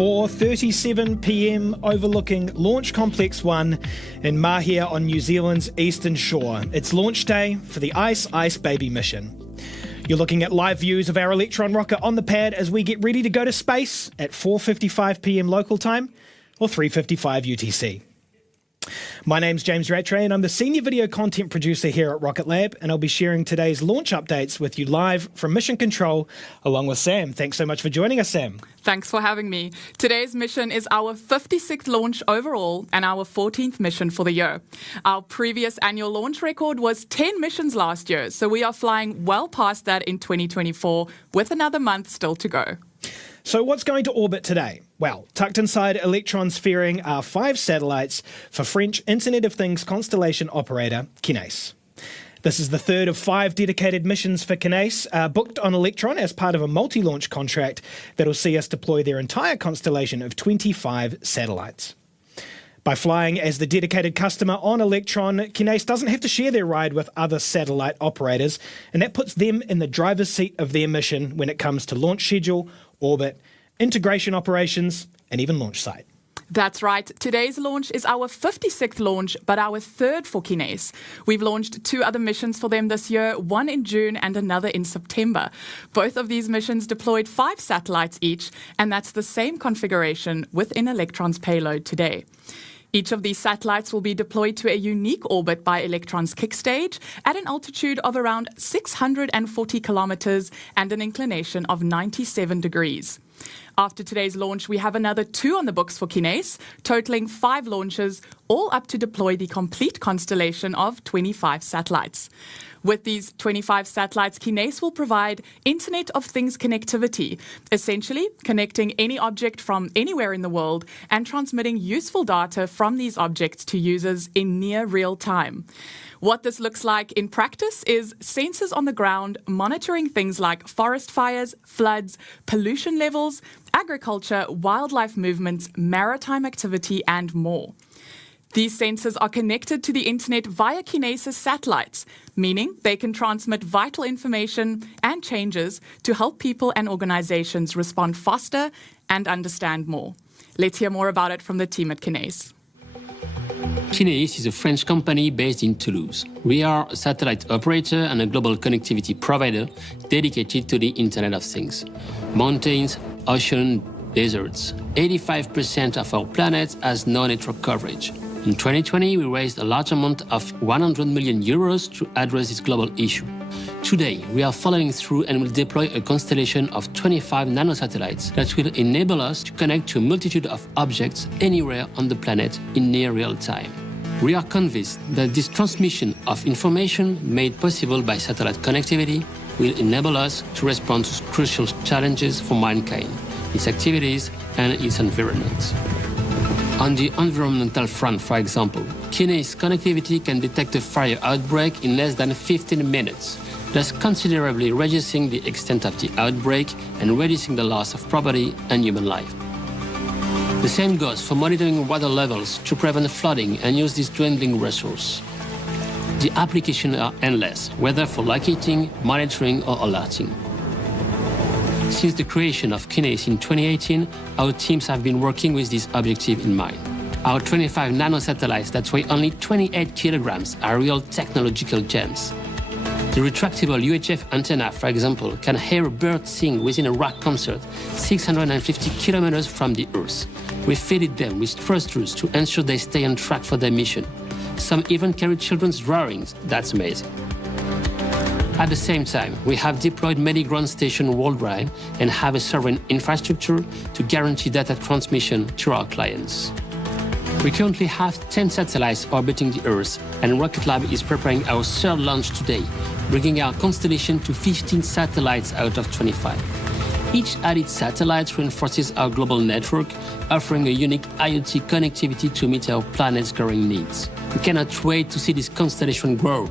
4:37 p.m. overlooking Launch Complex 1 in Mahia on New Zealand's eastern shore. It's launch day for the Ice Baby mission. You're looking at live views of our Electron rocket on the pad as we get ready to go to space at 4:55 p.m. local time or 3:55 UTC. My name's James Rattray and I'm the Senior Video Content Producer here at Rocket Lab, and I'll be sharing today's launch updates with you live from Mission Control along with Sam. Thanks so much for joining us, Sam. Thanks for having me. Today's mission is our 56th launch overall and our 14th mission for the year. Our previous annual launch record was 10 missions last year, so we are flying well past that in 2024 with another month still to go. So what's going to orbit today? Well, tucked inside Electron's fairing are 5 satellites for French Internet of Things constellation operator Kinéis. This is the third of 5 dedicated missions for Kinéis, booked on Electron as part of a multi-launch contract that'll see us deploy their entire constellation of 25 satellites. By flying as the dedicated customer on Electron, Kinéis doesn't have to share their ride with other satellite operators, and that puts them in the driver's seat of their mission when it comes to launch schedule, orbit, integration operations, and even launch site. That's right. Today's launch is our 56th launch, but our third for Kinéis. We've launched 2 other missions for them this year, one in June and another in September. Both of these missions deployed 5 satellites each, and that's the same configuration within Electron's payload today. Each of these satellites will be deployed to a unique orbit by Electron's kick stage at an altitude of around 640 kilometers and an inclination of 97 degrees. After today's launch, we have another 2 on the books for Kinéis, totaling 5 launches, all up to deploy the complete constellation of 25 satellites. With these 25 satellites, Kinéis will provide Internet of Things connectivity, essentially connecting any object from anywhere in the world and transmitting useful data from these objects to users in near real time. What this looks like in practice is sensors on the ground monitoring things like forest fires, floods, pollution levels, agriculture, wildlife movements, maritime activity, and more. These sensors are connected to the internet via Kinéis' satellites, meaning they can transmit vital information and changes to help people and organizations respond faster and understand more. Let's hear more about it from the team at Kinéis. Kinéis is a French company based in Toulouse. We are a satellite operator and a global connectivity provider dedicated to the Internet of Things. Mountains, ocean, deserts. 85% of our planet has no network coverage. In 2020, we raised a large amount of 100 million euros to address this global issue. Today, we are following through and will deploy a constellation of 25 nanosatellites that will enable us to connect to a multitude of objects anywhere on the planet in near real time. We are convinced that this transmission of information made possible by satellite connectivity will enable us to respond to crucial challenges for mankind, its activities, and its environment. On the environmental front, for example, Kinéis connectivity can detect a fire outbreak in less than 15 minutes, thus considerably reducing the extent of the outbreak and reducing the loss of property and human life. The same goes for monitoring water levels to prevent flooding and use this dwindling resource. The applications are endless, whether for locating, monitoring, or alerting. Since the creation of Kinéis in 2018, our teams have been working with this objective in mind. Our 25 nanosatellites that weigh only 28 kilograms are real technological gems. The retractable UHF antenna, for example, can hear a bird sing within a rock concert 650 kilometers from the Earth. We fitted them with thrusters to ensure they stay on track for their mission. Some even carry children's drawings. That's amazing. At the same time, we have deployed many ground stations worldwide and have a sovereign infrastructure to guarantee data transmission to our clients. We currently have 10 satellites orbiting the Earth, and Rocket Lab is preparing our 3rd launch today, bringing our constellation to 15 satellites out of 25. Each added satellite reinforces our global network, offering a unique IoT connectivity to meet our planet's growing needs. We cannot wait to see this constellation grow.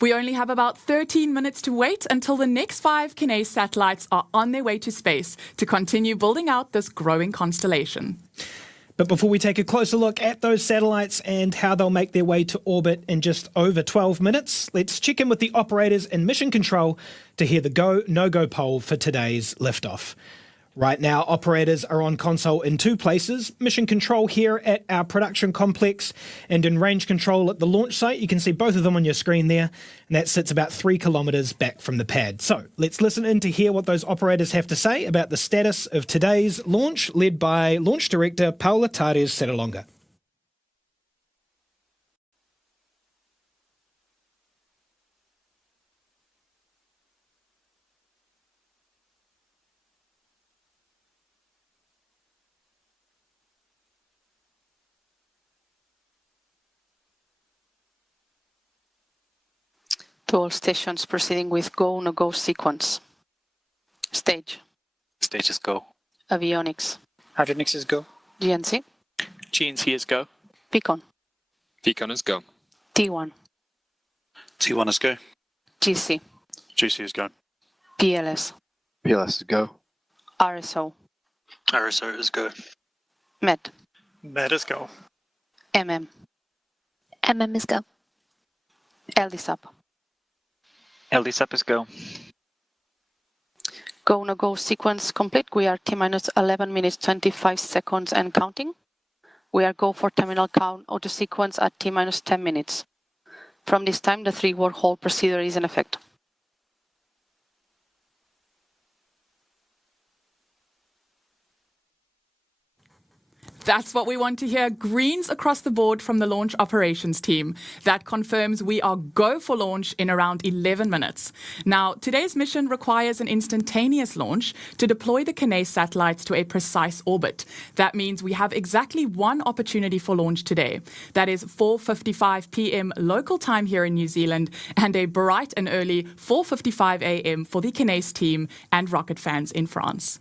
We only have about 13 minutes to wait until the next 5 Kinéis satellites are on their way to space to continue building out this growing constellation. But before we take a closer look at those satellites and how they'll make their way to orbit in just over 12 minutes, let's check in with the operators in mission control to hear the go, no-go poll for today's liftoff. Right now, operators are on console in two places, mission control here at our production complex and in range control at the launch site. You can see both of them on your screen there, and that sits about 3 kilometres back from the pad. So let's listen in to hear what those operators have to say about the status of today's launch, led by Launch Director Paula Tares-Seralonga. To all stations proceeding with go, no-go sequence. Stage. Stage is go. Avionics. Avionics is go. GNC. GNC is go. Beacon. Beacon is go. T1. T1 is go. GC. GC is go. PLS. PLS is go. RSO. RSO is go. MET. MET is go. MM. MM is go. LDSAP. LDSAP is go. Go, no-go sequence complete. We are T-minus 11 minutes 25 seconds and counting. We are go for terminal count auto sequence at T-minus 10 minutes. From this time, the 3-word hold procedure is in effect. That's what we want to hear. Greens across the board from the launch operations team. That confirms we are go for launch in around 11 minutes. Now, today's mission requires an instantaneous launch to deploy the Kinéis satellites to a precise orbit. That means we have exactly one opportunity for launch today. That is 4:55 p.m. local time here in New Zealand and a bright and early 4:55 a.m. for the Kinéis team and rocket fans in France.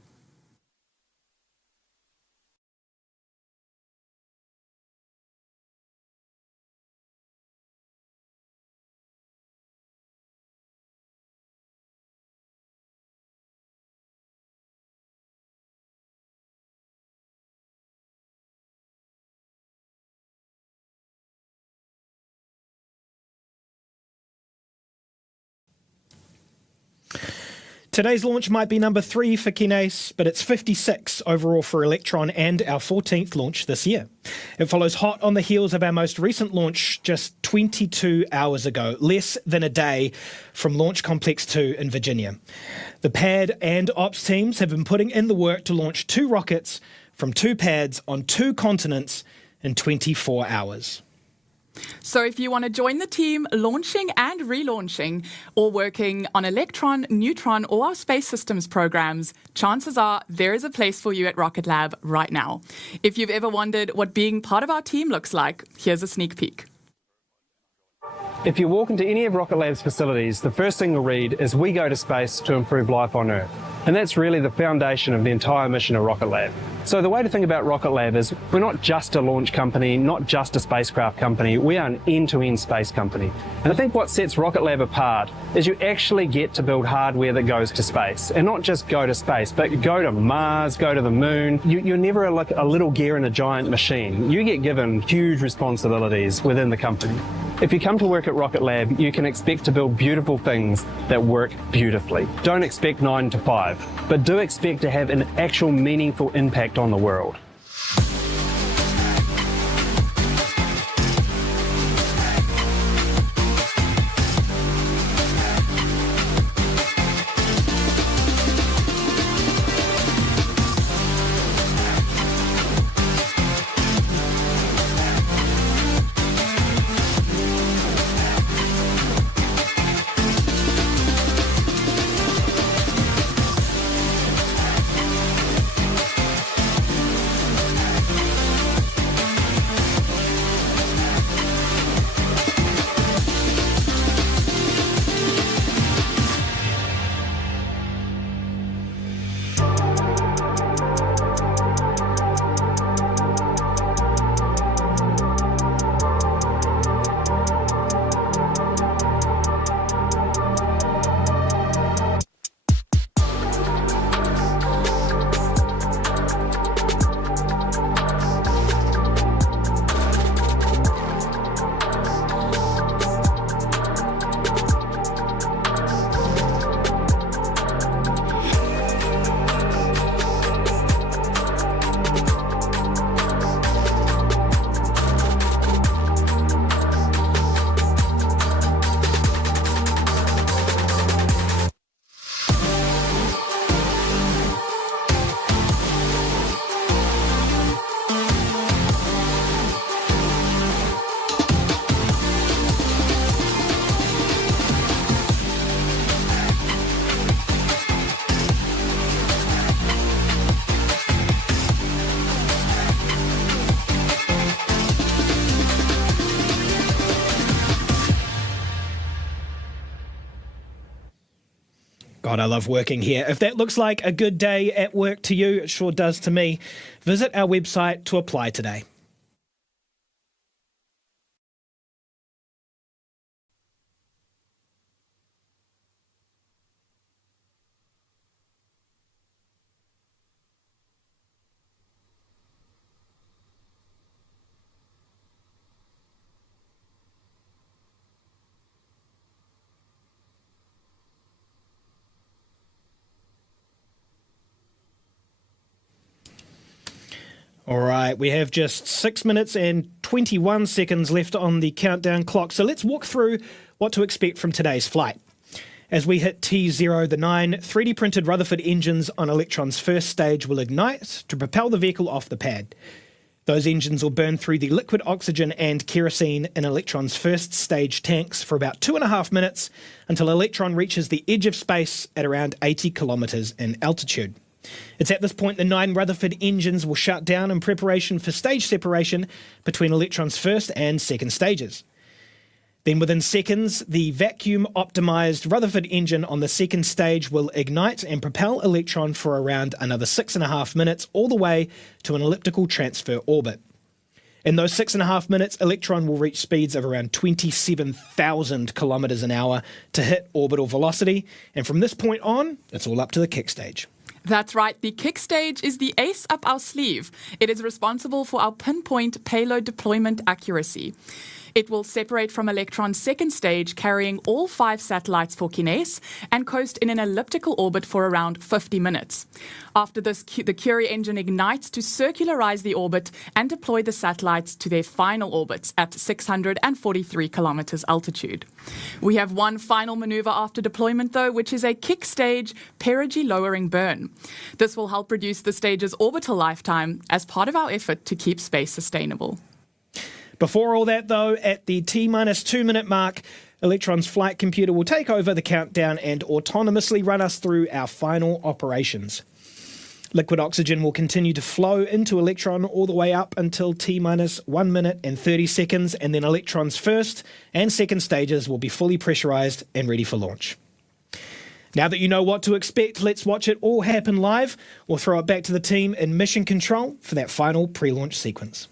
Today's launch might be number 3 for Kinéis, but it's 56 overall for Electron and our 14th launch this year. It follows hot on the heels of our most recent launch just 22 hours ago, less than a day from Launch Complex 2 in Virginia. The pad and ops teams have been putting in the work to launch 2 rockets from 2 pads on 2 continents in 24 hours. So if you want to join the team launching and relaunching or working on Electron, Neutron or our space systems programs, chances are there is a place for you at Rocket Lab right now. If you've ever wondered what being part of our team looks like, here's a sneak peek. If you walk into any of Rocket Lab's facilities, the first thing you'll read is "We go to space to improve life on Earth." And that's really the foundation of the entire mission of Rocket Lab. So the way to think about Rocket Lab is we're not just a launch company, not just a spacecraft company, we are an end-to-end space company. And I think what sets Rocket Lab apart is you actually get to build hardware that goes to space. And not just go to space, but go to Mars, go to the moon. You're never like a little gear in a giant machine. You get given huge responsibilities within the company. If you come to work at Rocket Lab, you can expect to build beautiful things that work beautifully. Don't expect 9 to 5, but do expect to have an actual meaningful impact on the world. God, I love working here. If that looks like a good day at work to you, it sure does to me. Visit our website to apply today. All right, we have just 6 minutes and 21 seconds left on the countdown clock, so let's walk through what to expect from today's flight. As we hit T0, the 9 3D printed Rutherford engines on Electron's first stage will ignite to propel the vehicle off the pad. Those engines will burn through the liquid oxygen and kerosene in Electron's first stage tanks for about 2.5 minutes until Electron reaches the edge of space at around 80 kilometres in altitude. It's at this point the 9 Rutherford engines will shut down in preparation for stage separation between Electron's first and second stages. Then within seconds, the vacuum-optimised Rutherford engine on the second stage will ignite and propel Electron for around another 6.5 minutes all the way to an elliptical transfer orbit. In those 6.5 minutes, Electron will reach speeds of around 27,000 kilometres an hour to hit orbital velocity, and from this point on, it's all up to the kick stage. That's right, the kick stage is the ace up our sleeve. It is responsible for our pinpoint payload deployment accuracy. It will separate from Electron's second stage, carrying all 5 satellites for Kines, and coast in an elliptical orbit for around 50 minutes. After this, the Curie engine ignites to circularize the orbit and deploy the satellites to their final orbits at 643 kilometers altitude. We have one final maneuver after deployment, though, which is a kick stage perigee lowering burn. This will help reduce the stage's orbital lifetime as part of our effort to keep space sustainable. Before all that, though, at the T-minus 2 minute mark, Electron's flight computer will take over the countdown and autonomously run us through our final operations. Liquid oxygen will continue to flow into Electron all the way up until T-minus 1 minute and 30 seconds, and then Electron's first and second stages will be fully pressurized and ready for launch. Now that you know what to expect, let's watch it all happen live. We'll throw it back to the team in mission control for that final pre-launch sequence.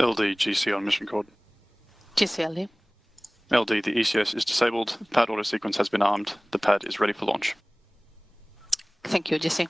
LD GC on mission code. GCLD. LD, the ECS is disabled. Pad auto sequence has been armed. The pad is ready for launch. Thank you, GC.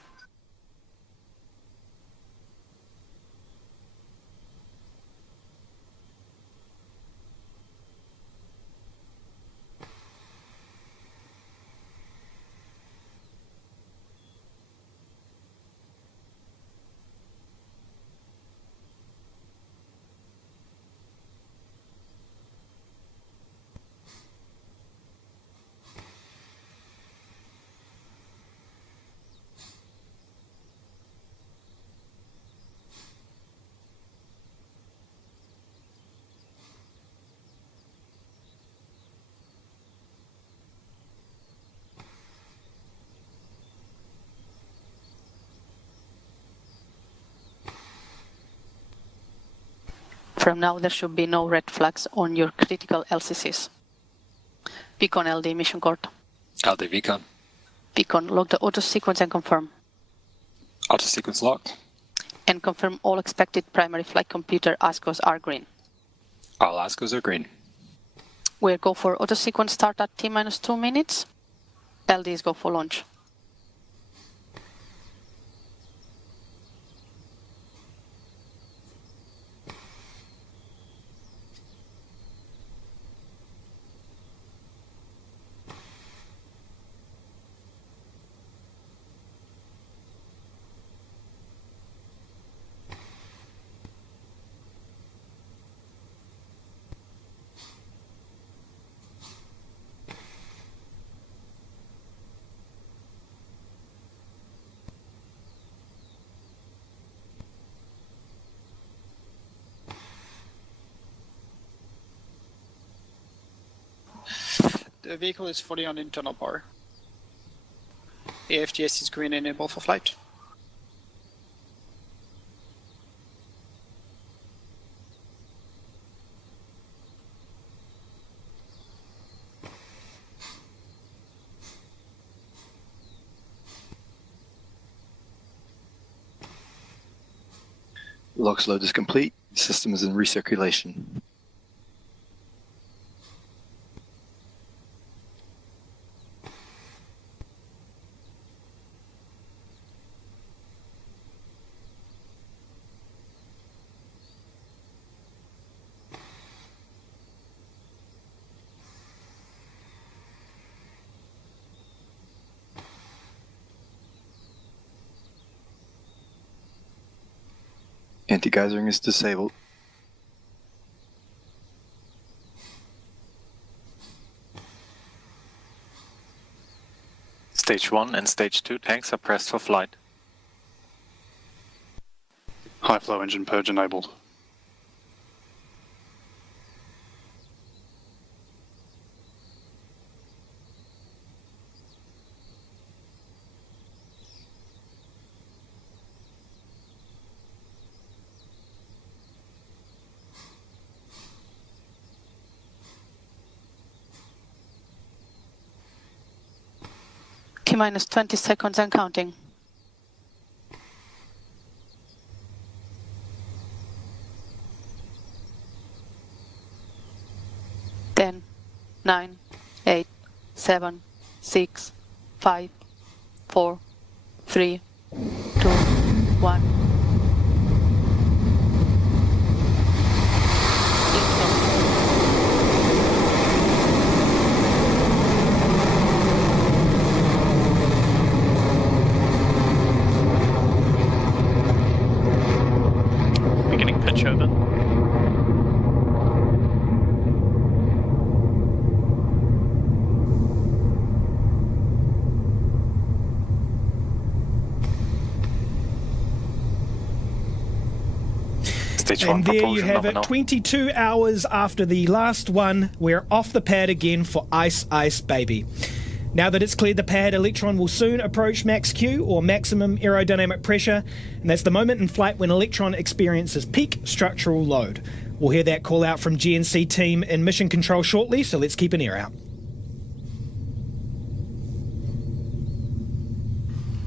From now, there should be no red flags on your critical LCCs. Beacon LD mission court. LD Beacon. Beacon, log the auto sequence and confirm. Auto sequence locked. And confirm all expected primary flight computer ASCOs are green. All ASCOs are green. We'll go for auto sequence start at T-minus 2 minutes. LDs go for launch. The vehicle is fully on internal power. AFGS is green, enable for flight. LOX load is complete. The system is in recirculation. Anti-geysering is disabled. Stage 1 and Stage 2 tanks are pressed for flight. High flow engine purge enabled. T-minus 20 seconds and counting. 10, 9, 8, 7, 6, 5, 4, 3, 2, 1. Beginning pitch over. Stage 1 And there you propulsion have it, nominal. 22 hours after the last one. We're off the pad again for Ice Ice Baby. Now that it's cleared the pad, Electron will soon approach max Q, or maximum aerodynamic pressure, and that's the moment in flight when Electron experiences peak structural load. We'll hear that call out from GNC team in mission control shortly, so let's keep an ear out.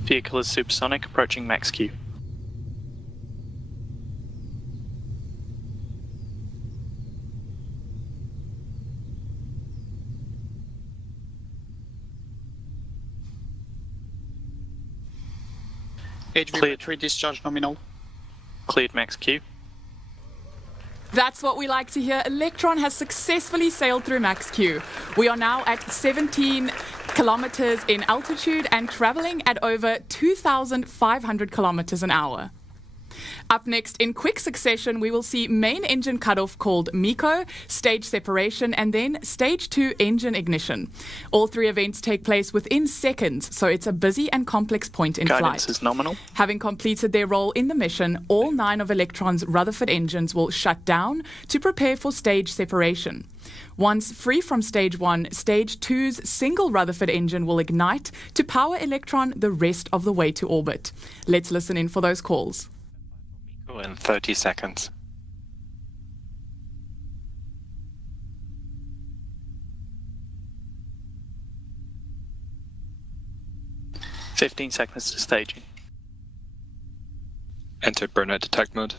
Vehicle is supersonic, approaching max Q. HV battery discharge nominal. Cleared max Q. That's what we like to hear. Electron has successfully sailed through max Q. We are now at 17 kilometers in altitude and traveling at over 2,500 kilometers an hour. Up next, in quick succession, we will see main engine cutoff called MECO, stage separation, and then stage 2 engine ignition. All three events take place within seconds, so it's a busy and complex point in Guidance flight. is nominal. Having completed their role in the mission, all 9 of Electron's Rutherford engines will shut down to prepare for stage separation. Once free from stage 1, stage 2's single Rutherford engine will ignite to power Electron the rest of the way to orbit. Let's listen in for those calls. In 30 seconds. $15 seconds to staging. Enter burnout detect mode.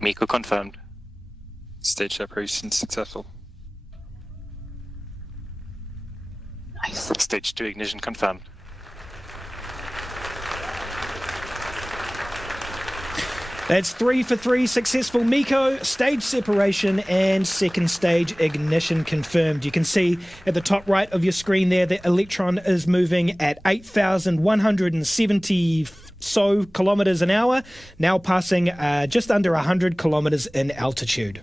MECO confirmed. Stage separation successful. Nice. Stage 2 ignition confirmed. That's 3 for 3 successful MECO, stage separation, and second stage ignition confirmed. You can see at the top right of your screen there that Electron is moving at 8,170 kilometers an hour, now passing just under 100 kilometers in altitude.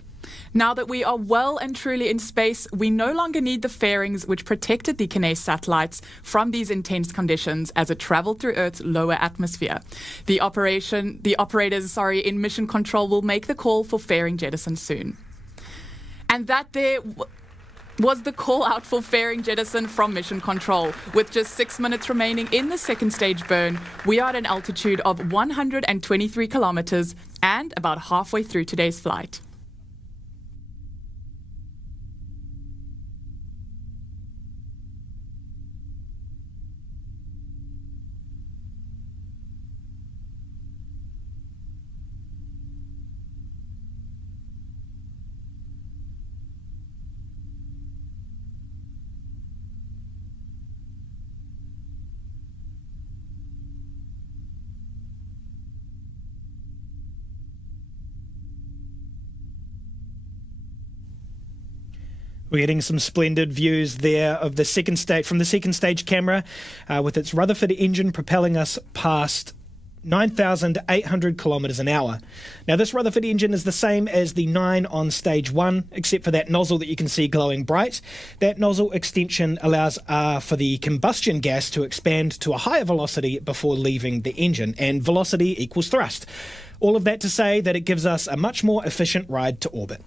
Now that we are well and truly in space, we no longer need the fairings which protected the Kinéis satellites from these intense conditions as it traveled through Earth's lower atmosphere. The operators in mission control will make the call for fairing jettison soon. And that there was the call out for fairing jettison from mission control. With just 6 minutes remaining in the second stage burn, we are at an altitude of 123 kilometers and about halfway through today's flight. We're getting some splendid views there of the second stage from the second stage camera, with its Rutherford engine propelling us past 9,800 kilometres an hour. Now, this Rutherford engine is the same as the 9 on stage 1, except for that nozzle that you can see glowing bright. That nozzle extension allows for the combustion gas to expand to a higher velocity before leaving the engine, and velocity equals thrust. All of that to say that it gives us a much more efficient ride to orbit.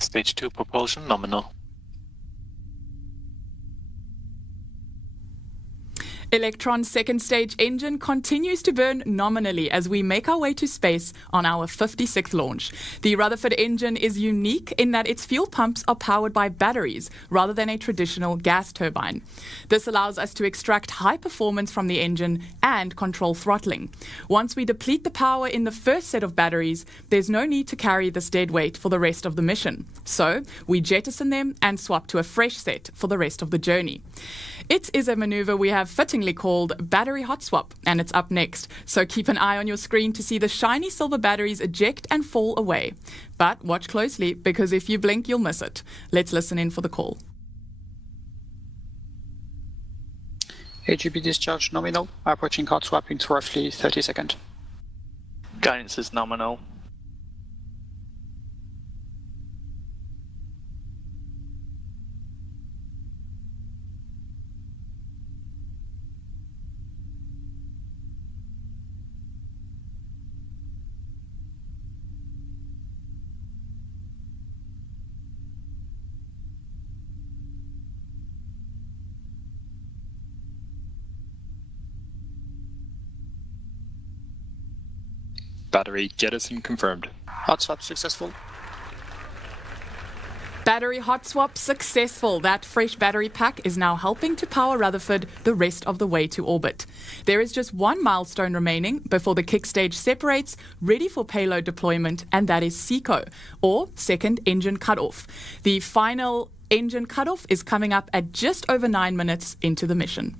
Stage 2 propulsion nominal. Electron's second stage engine continues to burn nominally as we make our way to space on our 56th launch. The Rutherford engine is unique in that its fuel pumps are powered by batteries rather than a traditional gas turbine. This allows us to extract high performance from the engine and control throttling. Once we deplete the power in the first set of batteries, there's no need to carry this dead weight for the rest of the mission. So we jettison them and swap to a fresh set for the rest of the journey. It is a maneuver we have fittingly called battery hot swap, and it's up next. So keep an eye on your screen to see the shiny silver batteries eject and fall away. But watch closely, because if you blink, you'll miss it. Let's listen in for the call. AGB discharge nominal, approaching hot swap in roughly 30 seconds. Guidance is nominal. Battery jettison confirmed. Hot swap successful. Battery hot swap successful. That fresh battery pack is now helping to power Rutherford the rest of the way to orbit. There is just one milestone remaining before the kick stage separates, ready for payload deployment, and that is SECO, or second engine cutoff. The final engine cutoff is coming up at just over 9 minutes into the mission.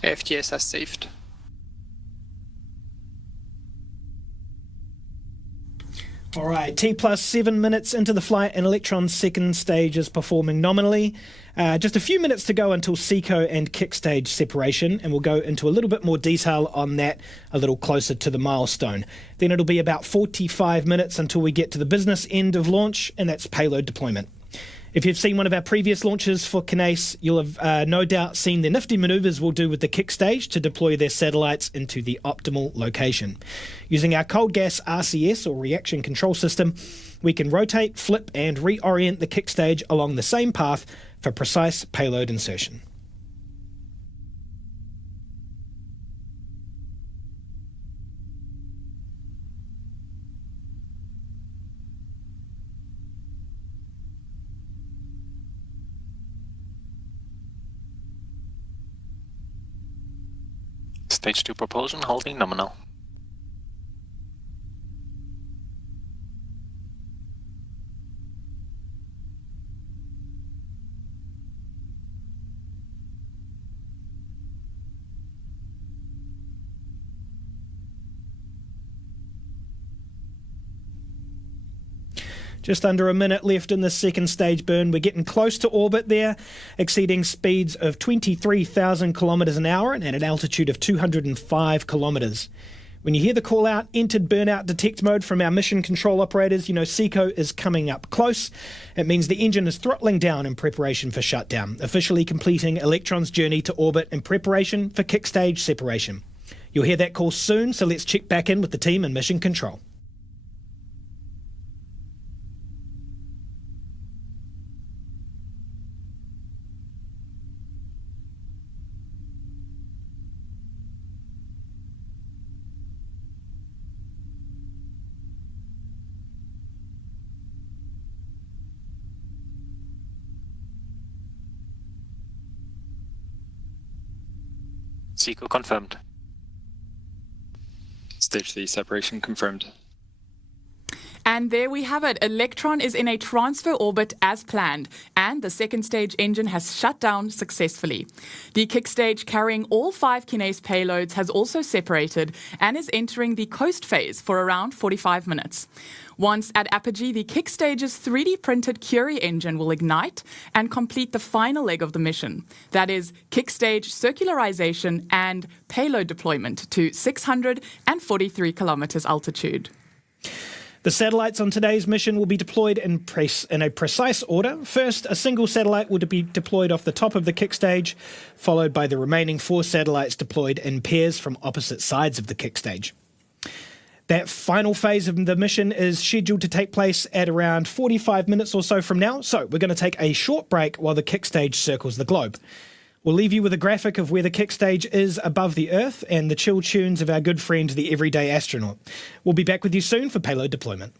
FTS has saved. All right, T plus 7 minutes into the flight, and Electron's second stage is performing nominally. Just a few minutes to go until SECO and kick stage separation, and we'll go into a little bit more detail on that a little closer to the milestone. Then it'll be about 45 minutes until we get to the business end of launch, and that's payload deployment. If you've seen one of our previous launches for Kinéis, you'll have no doubt seen the nifty manoeuvres we'll do with the kick stage to deploy their satellites into the optimal location. Using our cold gas RCS, or reaction control system, we can rotate, flip and reorient the kick stage along the same path for precise payload insertion. Stage 2 propulsion holding nominal. Just under a minute left in the second stage burn. We're getting close to orbit there, exceeding speeds of 23,000 kilometres an hour and at an altitude of 205 kilometres. When you hear the call out, entered burnout detect mode from our mission control operators, you know SECO is coming up close. It means the engine is throttling down in preparation for shutdown, officially completing Electron's journey to orbit in preparation for kick stage separation. You'll hear that call soon, so let's check back in with the team in mission control. SECO confirmed. Stage 3 separation confirmed. And there we have it. Electron is in a transfer orbit as planned, and the second stage engine has shut down successfully. The kick stage carrying all 5 kinase payloads has also separated and is entering the coast phase for around 45 minutes. Once at apogee, the kick stage's 3D printed Curie engine will ignite and complete the final leg of the mission. That is, kick stage circularization and payload deployment to 643 kilometers altitude. The satellites on today's mission will be deployed in a precise order. First, a single satellite will be deployed off the top of the kick stage, followed by the remaining 4 satellites deployed in pairs from opposite sides of the kick stage. That final phase of the mission is scheduled to take place at around 45 minutes or so from now, so we're going to take a short break while the kick stage circles the globe. We'll leave you with a graphic of where the kick stage is above the Earth and the chill tunes of our good friend, the everyday astronaut. We'll be back with you soon for payload deployment.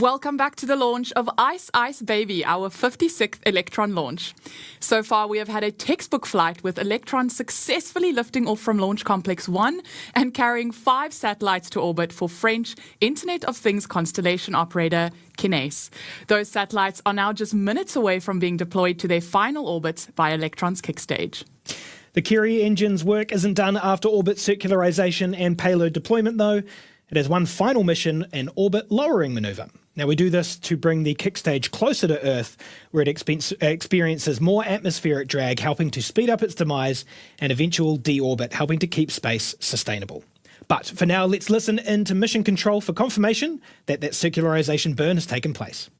Welcome back to the launch of Ice Ice Baby, our 56th Electron launch. So far, we have had a textbook flight with Electron successfully lifting off from Launch Complex 1 and carrying 5 satellites to orbit for French Internet of Things constellation operator QUANTO. Those satellites are now just minutes away from being deployed to their final orbits by Electron's kick stage. The Curie engine's work isn't done after orbit circularization and payload deployment, though. It has one final mission, an orbit lowering maneuver. Now, we do this to bring the kick stage closer to Earth, where it experiences more atmospheric drag, helping to speed up its demise, and eventual deorbit, helping to keep space sustainable. But for now, let's listen into mission control for confirmation that that circularization burn has taken place.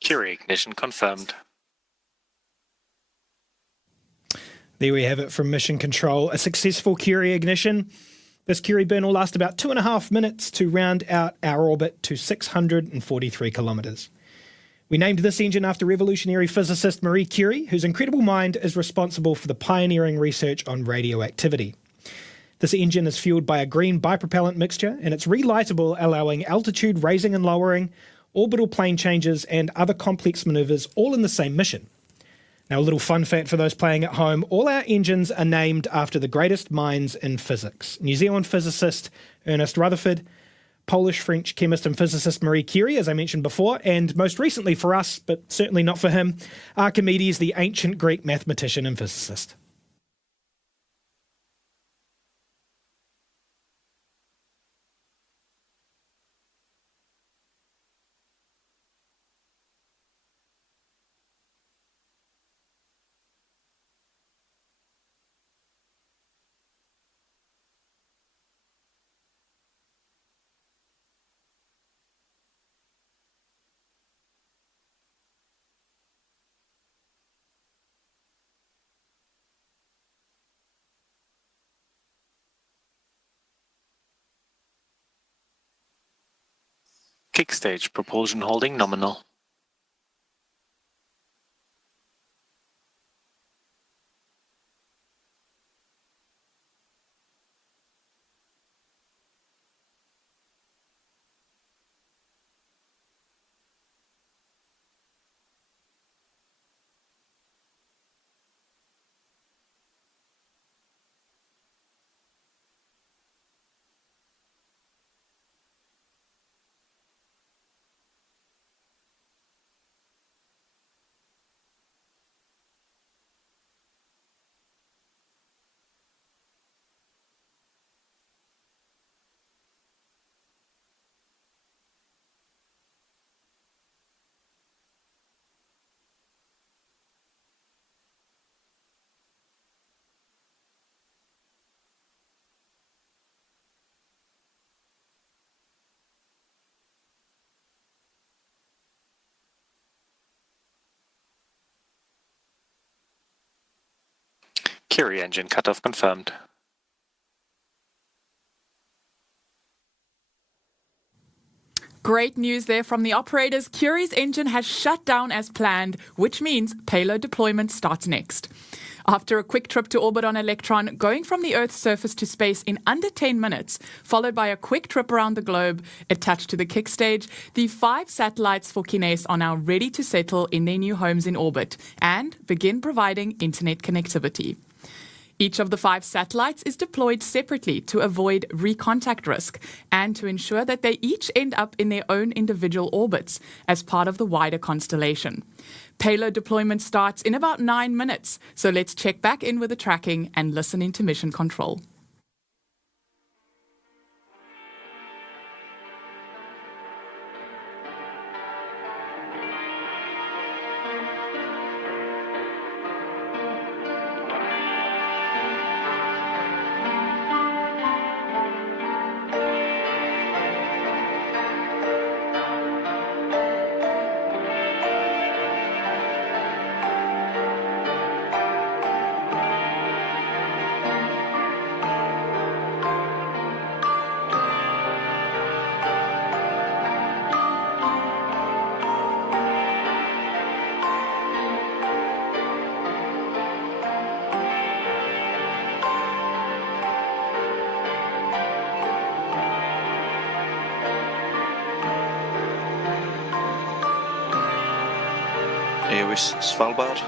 Curie ignition confirmed. There we have it from Mission Control, a successful Curie ignition. This Curie burn will last about 2.5 minutes to round out our orbit to 643 kilometres. We named this engine after revolutionary physicist Marie Curie, whose incredible mind is responsible for the pioneering research on radioactivity. This engine is fueled by a green bipropellant mixture, and it's relightable, allowing altitude raising and lowering, orbital plane changes, and other complex manoeuvres all in the same mission. Now, a little fun fact for those playing at home, all our engines are named after the greatest minds in physics. New Zealand physicist Ernest Rutherford, Polish-French chemist and physicist Marie Curie, as I mentioned before, and most recently for us, but certainly not for him, Archimedes, the ancient Greek mathematician and physicist. Kick stage propulsion holding nominal. Curie engine cutoff confirmed. Great news there from the operators. Curie's engine has shut down as planned, which means payload deployment starts next. After a quick trip to orbit on Electron, going from the Earth's surface to space in under 10 minutes, followed by a quick trip around the globe attached to the kick stage, the 5 satellites for QUANTO are now ready to settle in their new homes in orbit and begin providing internet connectivity. Each of the 5 satellites is deployed separately to avoid recontact risk and to ensure that they each end up in their own individual orbits as part of the wider constellation. Payload deployment starts in about 9 minutes, so let's check back in with the tracking and listen into mission control. here is Svalbard.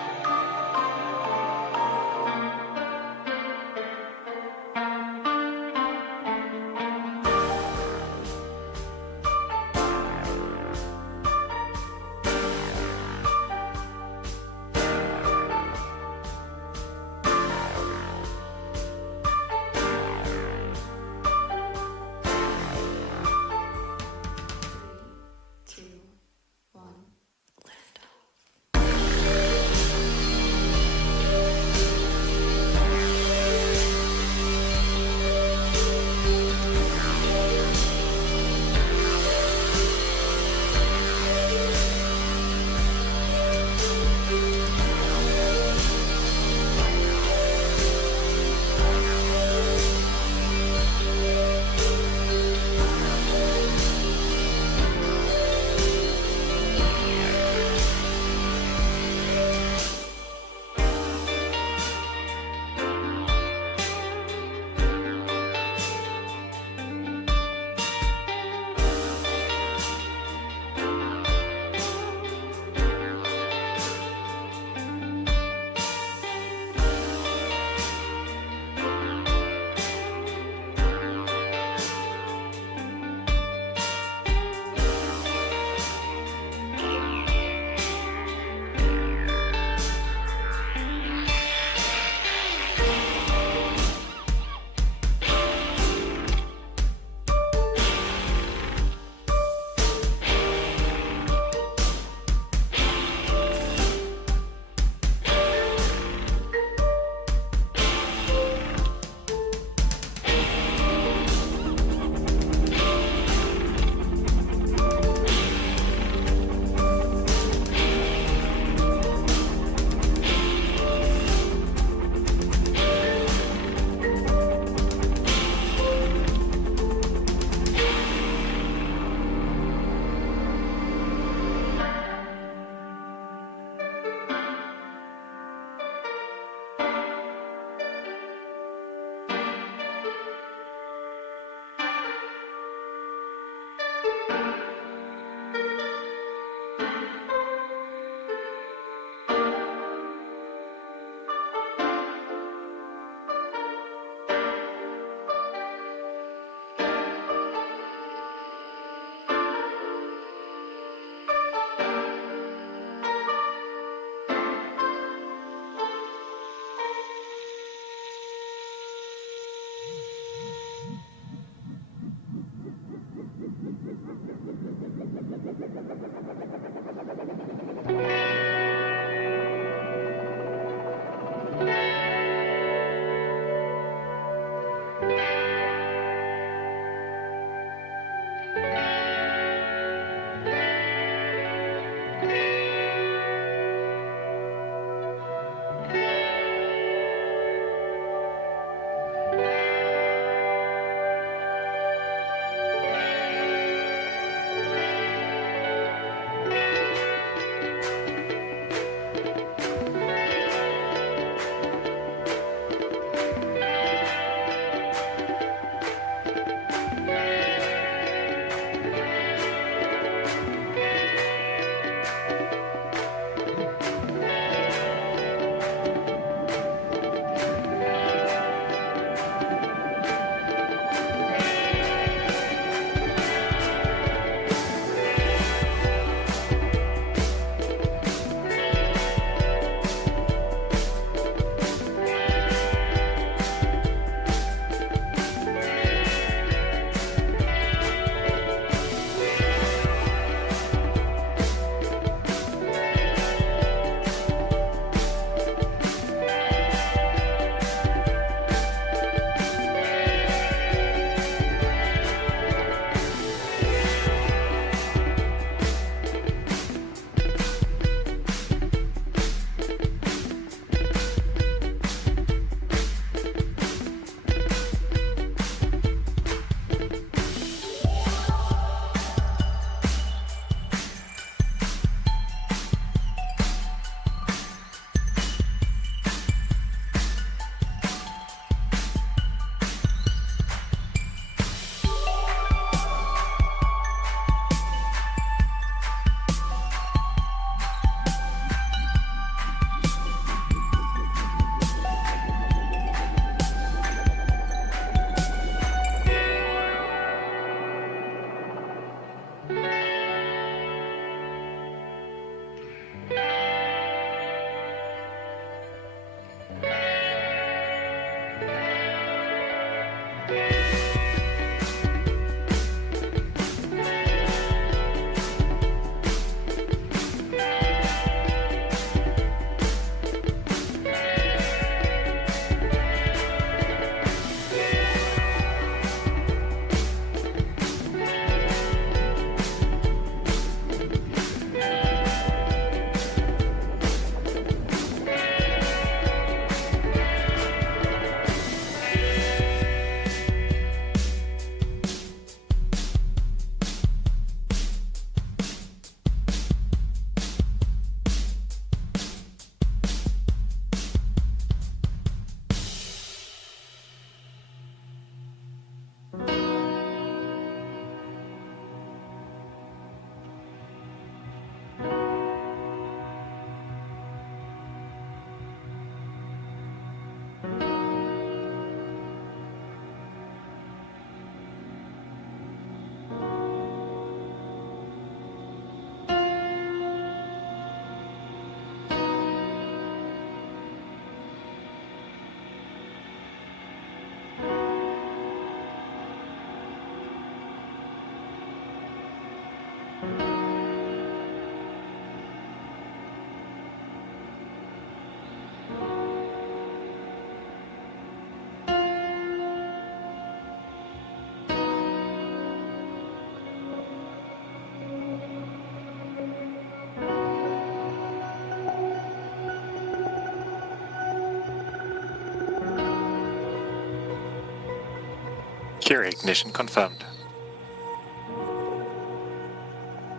Curie ignition confirmed.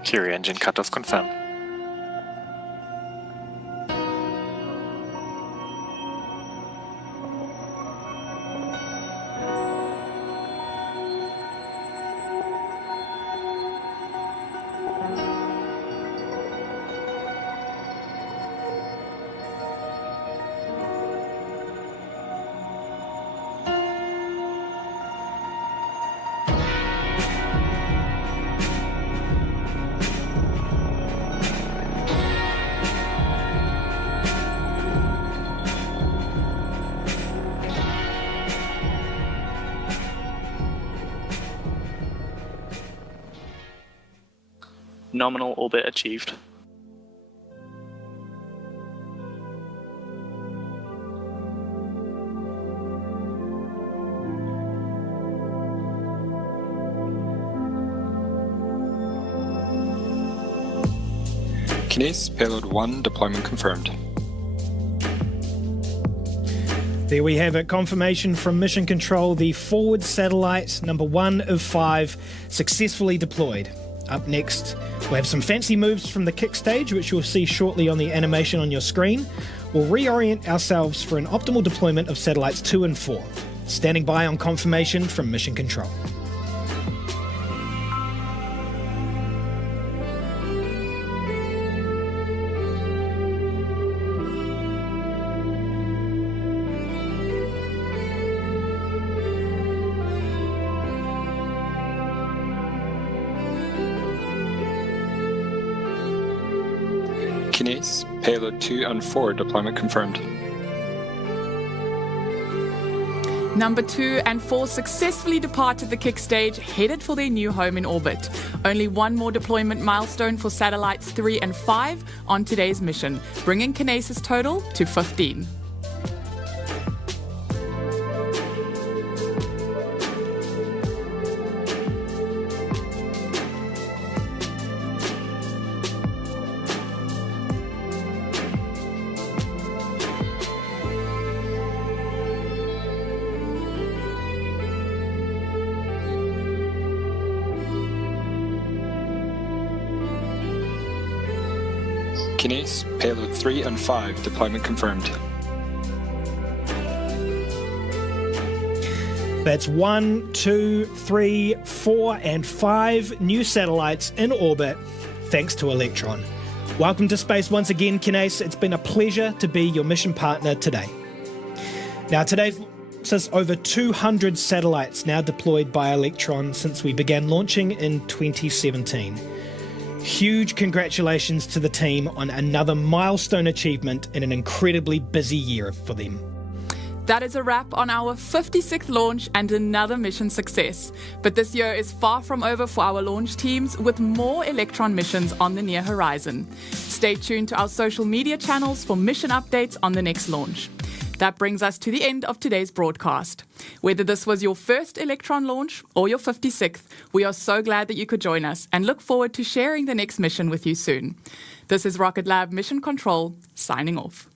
Curie engine cutoff confirmed. Nominal orbit achieved. Kines, payload 1, deployment confirmed. There we have it, confirmation from Mission Control. The forward satellite, number 1 of 5, successfully deployed. Up next, we'll have some fancy moves from the kick stage, which you'll see shortly on the animation on your screen. We'll reorient ourselves for an optimal deployment of satellites 2 and 4. Standing by on confirmation from Mission Control. Kines, payload 2 and 4, deployment confirmed. Number 2 and 4 successfully departed the kick stage, headed for their new home in orbit. Only one more deployment milestone for satellites 3 and 5 on today's mission, bringing Kinesis' total to 15. Kines, payload 3 and 5, deployment confirmed. That's 1, 2, 3, 4, and 5 new satellites in orbit, thanks to Electron. Welcome to space once again, Kines. It's been a pleasure to be your mission partner today. Now, today's puts us over 200 satellites now deployed by Electron since we began launching in 2017. Huge congratulations to the team on another milestone achievement in an incredibly busy year for them. That is a wrap on our 56th launch and another mission success. But this year is far from over for our launch teams, with more Electron missions on the near horizon. Stay tuned to our social media channels for mission updates on the next launch. That brings us to the end of today's broadcast. Whether this was your first Electron launch or your 56th, we are so glad that you could join us and look forward to sharing the next mission with you soon. This is Rocket Lab Mission Control, signing off.